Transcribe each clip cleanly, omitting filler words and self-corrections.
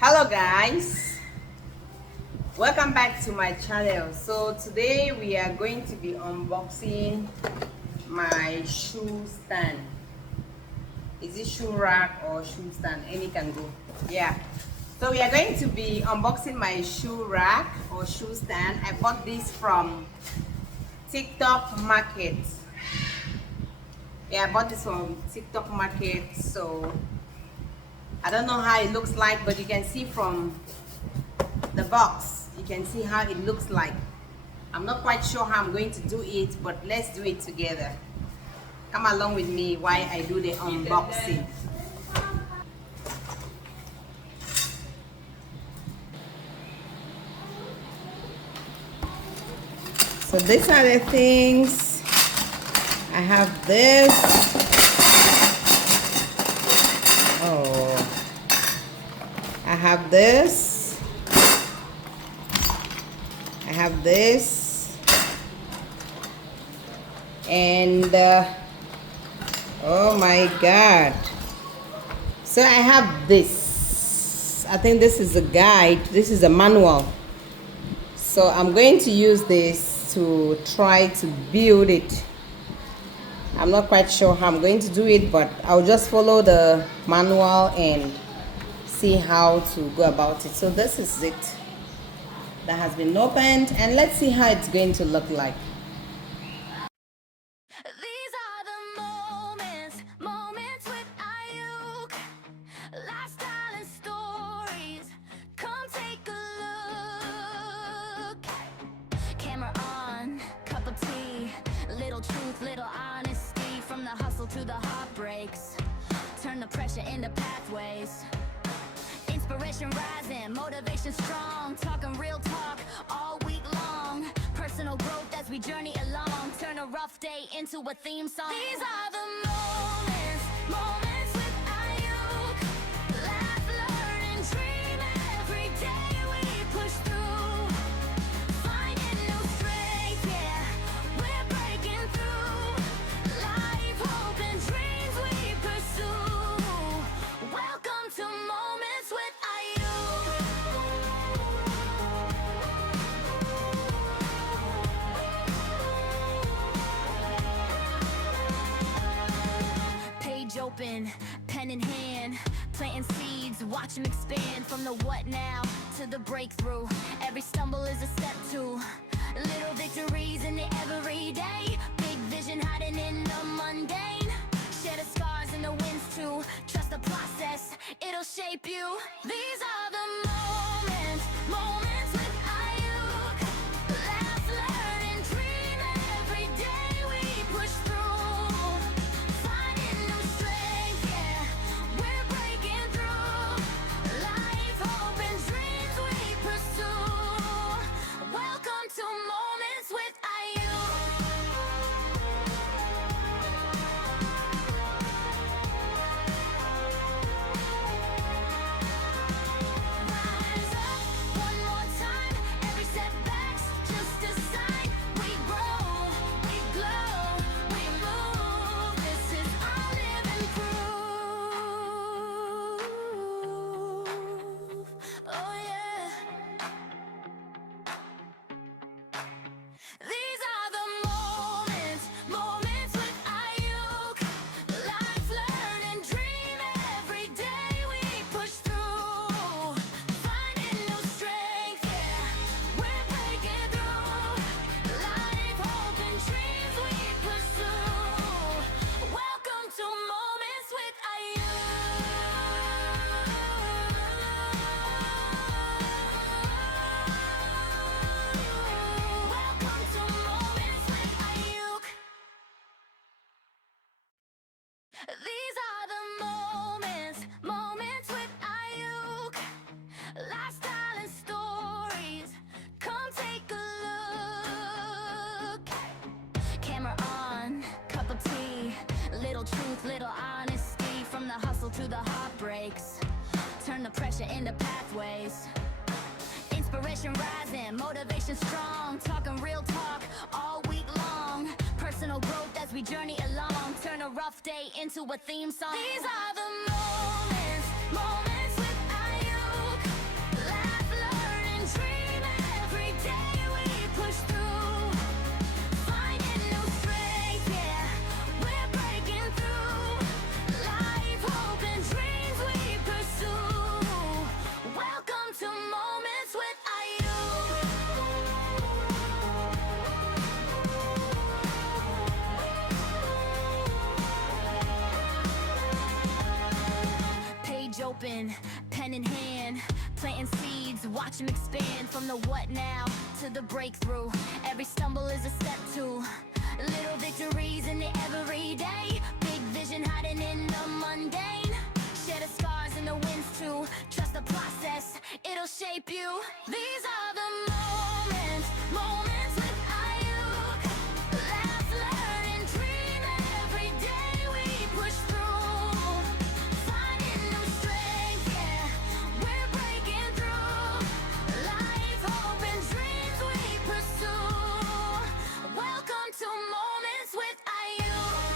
Hello guys, welcome back to my channel. So today we are going to be unboxing my shoe stand. Is it shoe rack or shoe stand? Any can go. Yeah, so we are going to be unboxing my shoe rack or shoe stand. I bought this from TikTok Market. Yeah, I bought this from TikTok Market. So I don't know how it looks like, but you can see from the box, you can see how it looks like. I'm not quite sure how I'm going to do it, but let's do it together. Come along with me while I do the unboxing. So these are the things. I have this. Oh, I have this. I have this. And oh my God. So I have this. I think this is a guide. This is a manual. So I'm going to use this to try to build it. I'm not quite sure how I'm going to do it, but I'll just follow the manual and see how to go about it. So this is it that has been opened, and let's see how it's going to look like. These are the moments with Ayuk. Lifestyle and stories. Come take a look. Camera on, cup of tea. Little truth, little honesty. From the hustle to the heartbreaks. Turn the pressure into pathways. Inspiration rising, motivation strong. Talking real talk all week long. Personal growth as we journey along. Turn a rough day into a theme song. These are the moments with Ayuk. Laugh, learn, and dream. Every day we push through. Finding new strength, yeah. We're breaking through. Life, hope, and dreams we pursue. Welcome to Moments with Page open, pen in hand, planting seeds, watch them expand. From the what now to the breakthrough, every stumble is a step to little victories in the everyday. Big vision hiding in the mundane. Share the scars and the wins too. Trust the process, it'll shape you. These are the moments with Ayuk. Laugh, learn, and dream. Every day we push through. Finding new strength, yeah. We're breaking through. Life, hope, and dreams we pursue. Welcome to Moments with Ayuk. Rise up one more time. Every setback's just a sign. We grow, we glow, we move. This is our living proof. Oh yeah. These are the moments with Ayuk. Life, learn, and dream. Every day we push through. Finding new strength, yeah. We're breaking through. Life, hope, and dreams we pursue. Welcome to Moments with Ayuk. Welcome to Moments with Ayuk. These are the moments with Ayuk. Lifestyle and stories. Come take a look. Camera on, cup of tea. Little truth, little honesty. From the hustle to the heartbreaks. Turn the pressure into pathways. Inspiration rising, motivation strong. Talking real talk all week long. Personal growth as we journey along. Turn a rough day into a theme song. These are the moments with Ayuk. open, pen in hand, planting seeds, watch them expand. From the what now to the breakthrough, every stumble is a step to little victories in the everyday. Big vision hiding in the mundane. Share the scars and the wins too. Trust the process, it'll shape you. These are the moments, moments with Ayuk. Laugh, learn, and dream every day we push through. Finding new strength, yeah, we're breaking through. Life, hope, and dreams we pursue. Welcome to Moments with Ayuk.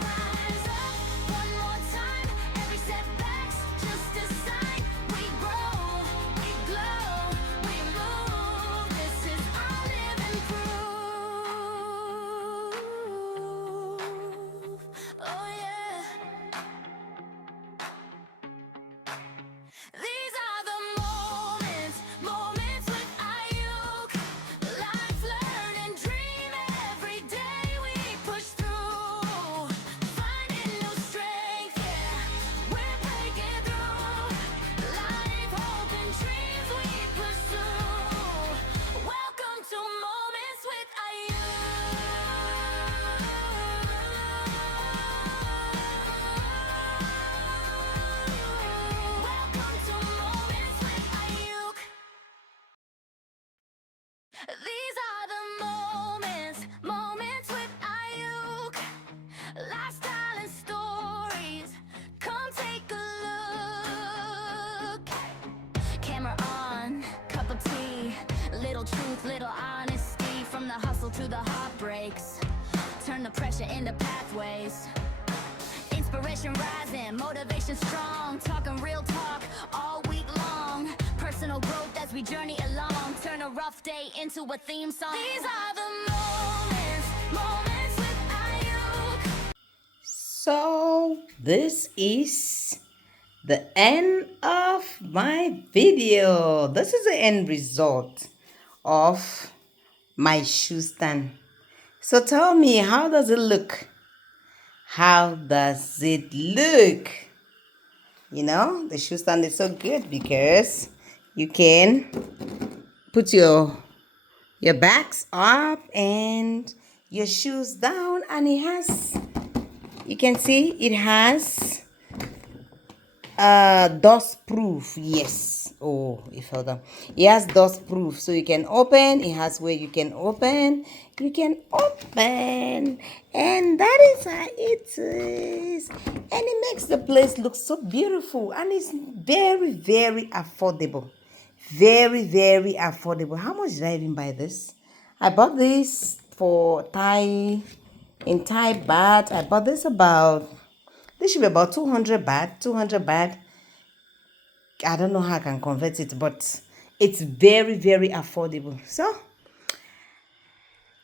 Rise up one more time. Every setback's just a sign. We grow, we glow, we move. This is our living proof. Oh yeah. These are the moments, moments with Ayuk. Life, learn, and dream every day we push through. Finding new strength, yeah, we're breaking through. Life, hope, and dreams we pursue. Welcome to Moments with Ayuk. Welcome to Moments with Ayuk. These are the moments, moments with Ayuk. Lifestyle and stories. Come take a look. Camera on, cup of tea. Little truth, little honesty. From the hustle to the heartbreaks. Turn the pressure into pathways. Inspiration rising, motivation strong. Talking real talk all week long. Personal growth as we journey along. Turn a rough day into a theme song. These are the moments, moments with Ayuk. So this is the end of my video. This is the end result of my shoe stand. So tell me, how does it look? How does it look? You know, the shoe stand is so good because you can put your bags up and your shoes down, and it has, you can see it has dust proof. Yes. Oh, it fell down. It has dust proof, so you can open. It has where you can open, and that is how it is. And it makes the place look so beautiful, and it's very, very affordable. Very, very affordable. How much did I even buy this? I bought this for Thai, in Thai baht. I bought this about, this should be about 200 baht. 200 baht. I don't know how I can convert it, but it's very, very affordable. So,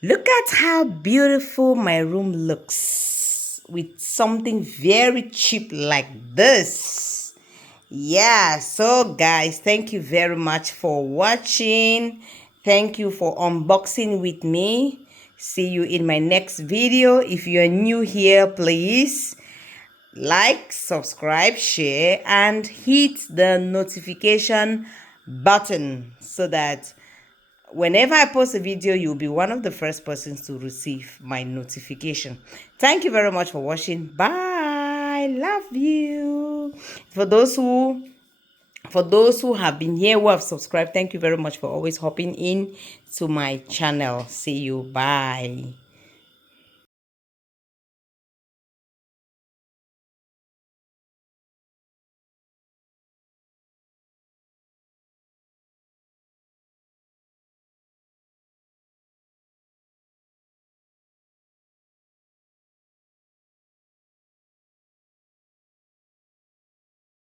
look at how beautiful my room looks with something very cheap like this. Yeah, so guys, thank you very much for watching. Thank you for unboxing with me. See you in my next video. If you're new here, please like, subscribe, share, and hit the notification button so that whenever I post a video, you'll be one of the first persons to receive my notification. Thank you very much for watching. Bye. Love you. For those who have been here, who have subscribed, thank you very much for always hopping in to my channel. See you. Bye.